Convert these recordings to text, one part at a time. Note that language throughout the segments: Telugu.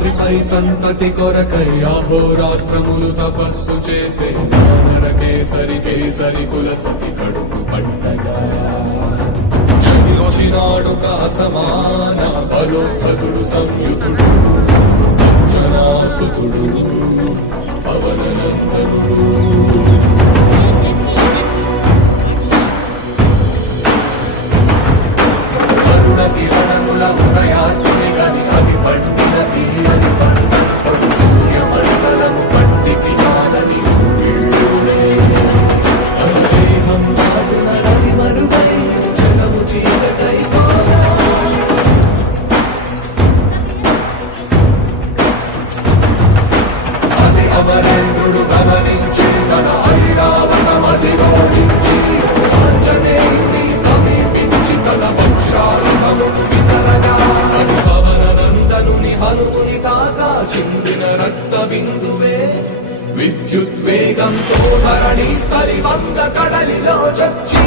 రాత్రిపై సంతతి కొరకై అహోరాత్రములు తపస్సు చేసే వానర కేసరి కేసరి కుల సతి కడుపు పట్టగా. జనించినాడు సమాన బలోపదుడు సంయుతుడు అంజనాసుతుడు పవననందనుడు. చిందిన రక్త బిందువే విద్యుత్ వేగంతో ధరణి స్థలి వంద కడలిలో చచ్చి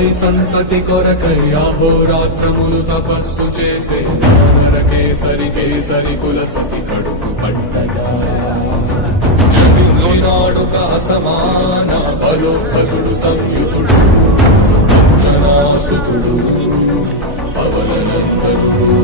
వారి సంతతి కొరకై అహోరాత్రములు తపస్సు చేసే వానర కేసరి కేసరి కుల సతి కడుపు పట్టగా. జనించినాడు అసమాన బలోపదుడు సంయుతుడు అంజనాసుతుడు పవననందనుడు.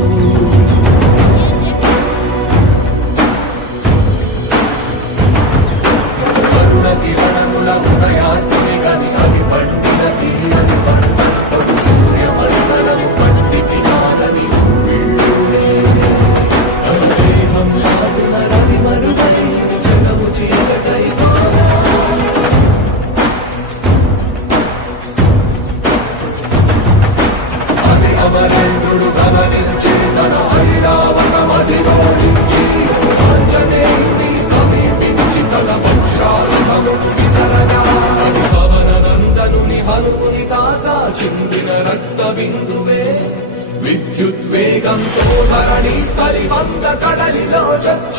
దాకా చిందిన రక్త బిందువే విద్యుత్ వేగంతో ధరణి స్థలి వంద కడలిలో చచ్చు